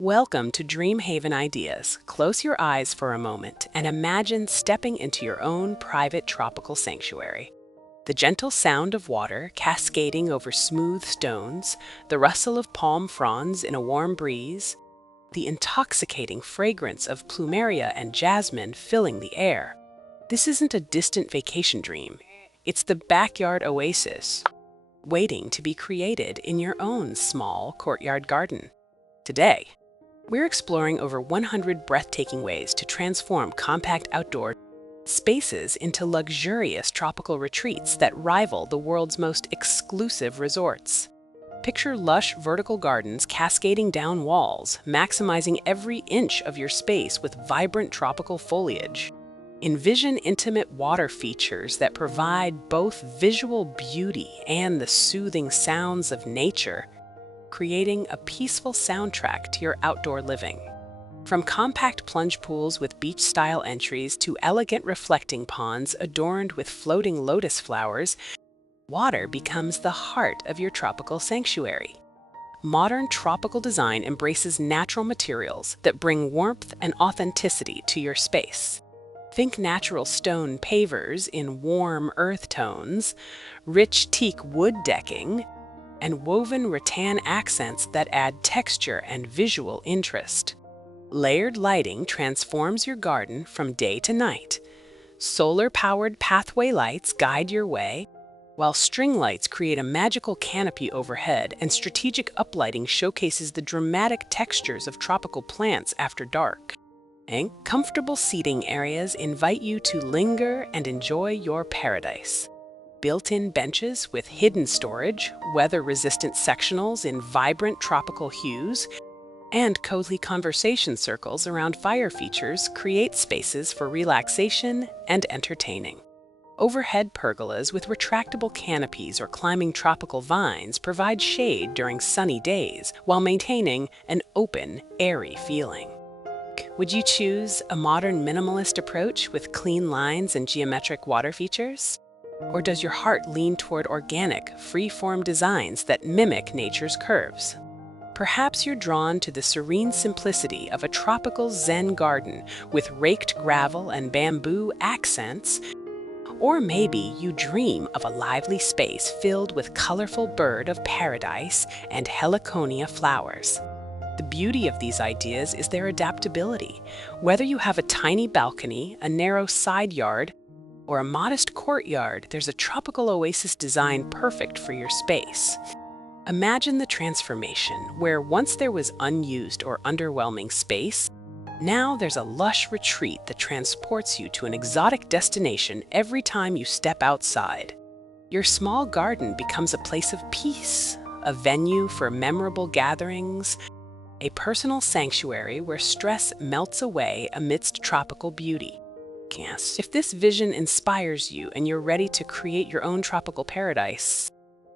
Welcome to DreamHaven Ideas. Close your eyes for a moment and imagine stepping into your own private tropical sanctuary. The gentle sound of water cascading over smooth stones, the rustle of palm fronds in a warm breeze, the intoxicating fragrance of plumeria and jasmine filling the air. This isn't a distant vacation dream. It's the backyard oasis, waiting to be created in your own small courtyard garden. Today, we're exploring over 100 breathtaking ways to transform compact outdoor spaces into luxurious tropical retreats that rival the world's most exclusive resorts. Picture lush vertical gardens cascading down walls, maximizing every inch of your space with vibrant tropical foliage. Envision intimate water features that provide both visual beauty and the soothing sounds of nature, creating a peaceful soundtrack to your outdoor living. From compact plunge pools with beach-style entries to elegant reflecting ponds adorned with floating lotus flowers, water becomes the heart of your tropical sanctuary. Modern tropical design embraces natural materials that bring warmth and authenticity to your space. Think natural stone pavers in warm earth tones, rich teak wood decking, and woven rattan accents that add texture and visual interest. Layered lighting transforms your garden from day to night. Solar-powered pathway lights guide your way, while string lights create a magical canopy overhead, and strategic uplighting showcases the dramatic textures of tropical plants after dark. And comfortable seating areas invite you to linger and enjoy your paradise. Built-in benches with hidden storage, weather-resistant sectionals in vibrant tropical hues, and cozy conversation circles around fire features create spaces for relaxation and entertaining. Overhead pergolas with retractable canopies or climbing tropical vines provide shade during sunny days while maintaining an open, airy feeling. Would you choose a modern minimalist approach with clean lines and geometric water features? Or does your heart lean toward organic, free-form designs that mimic nature's curves? Perhaps you're drawn to the serene simplicity of a tropical Zen garden with raked gravel and bamboo accents, or maybe you dream of a lively space filled with colorful bird of paradise and heliconia flowers. The beauty of these ideas is their adaptability. Whether you have a tiny balcony, a narrow side yard, or a modest courtyard, there's a tropical oasis design perfect for your space. Imagine the transformation where once there was unused or underwhelming space, now there's a lush retreat that transports you to an exotic destination every time you step outside. Your small garden becomes a place of peace, a venue for memorable gatherings, a personal sanctuary where stress melts away amidst tropical beauty. Yes, if this vision inspires you and you're ready to create your own tropical paradise,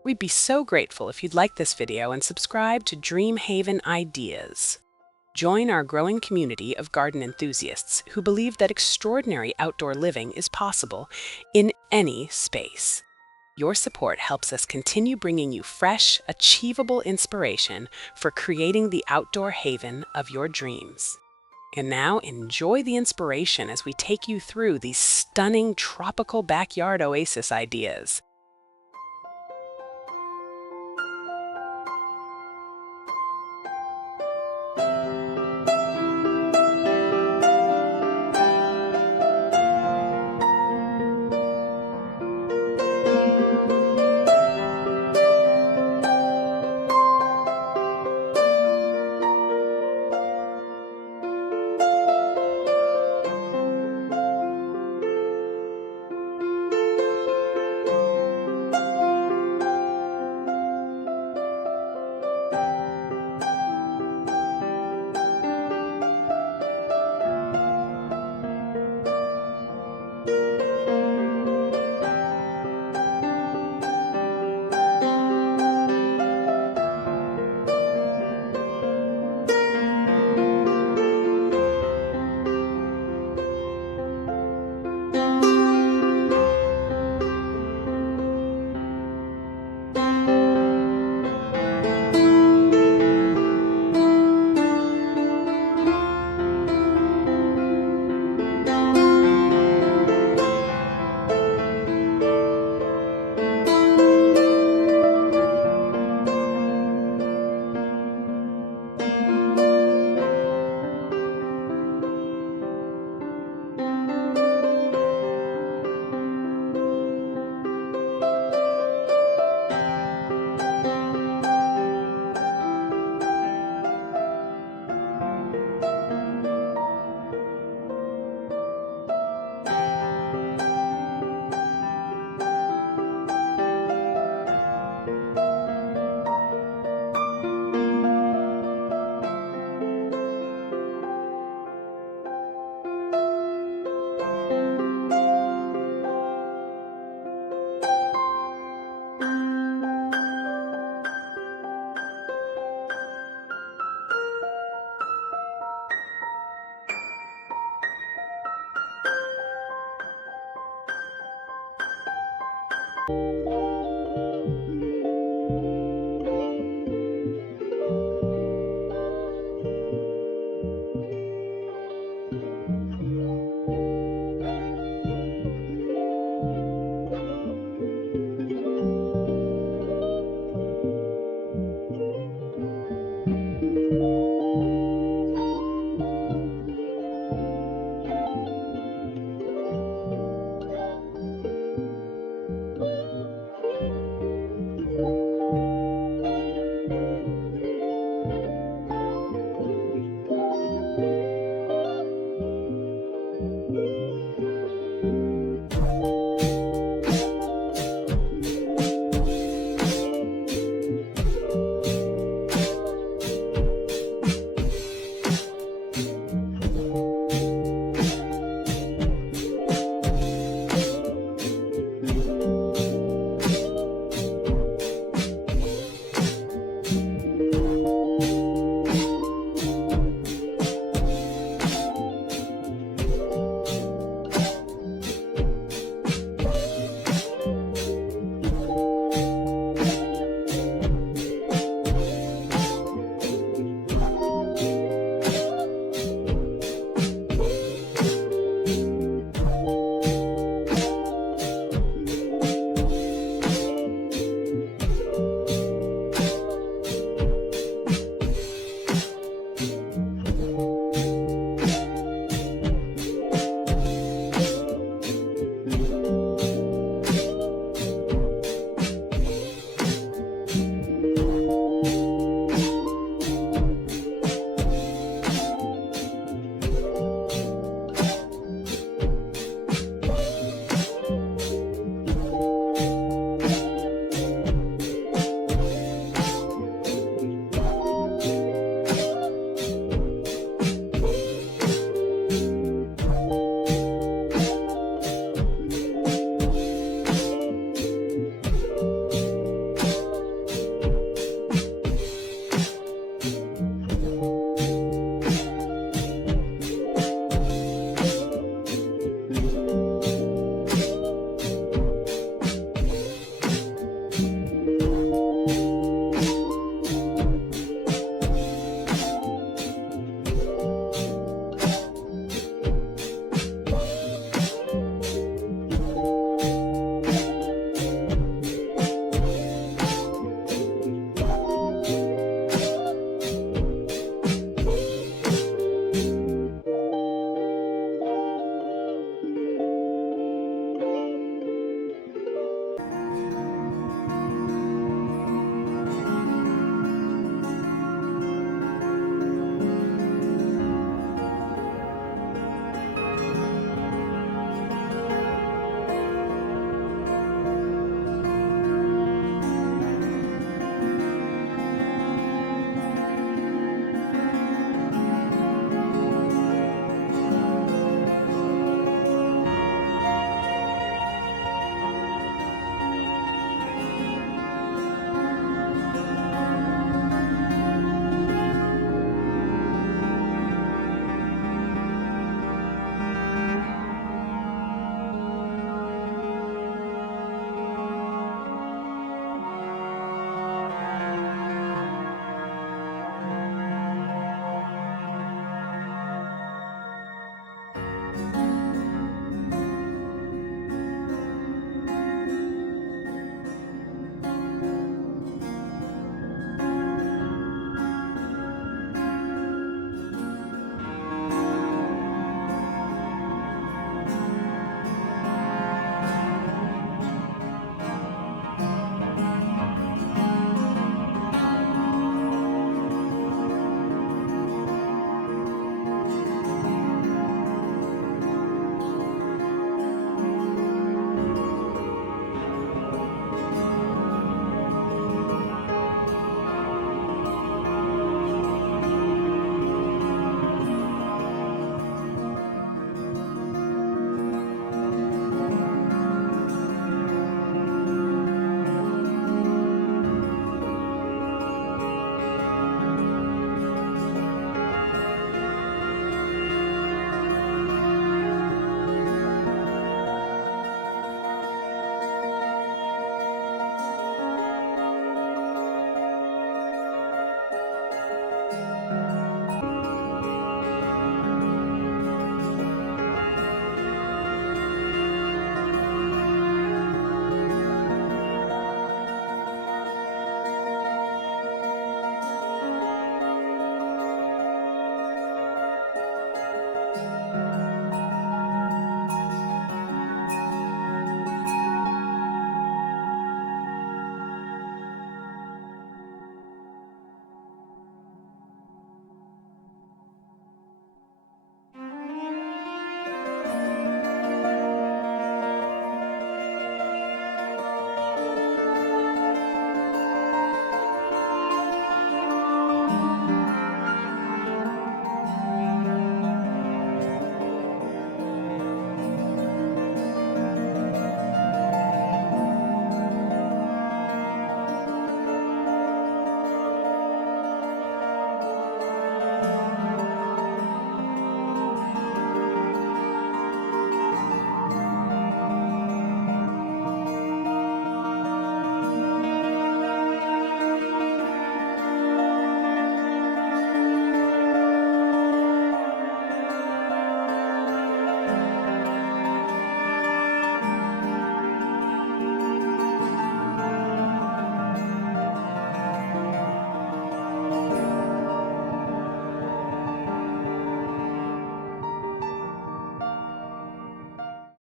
we'd be so grateful if you'd like this video and subscribe to DreamHaven Ideas. Join our growing community of garden enthusiasts who believe that extraordinary outdoor living is possible in any space. Your support helps us continue bringing you fresh, achievable inspiration for creating the outdoor haven of your dreams. And now enjoy the inspiration as we take you through these stunning tropical backyard oasis ideas.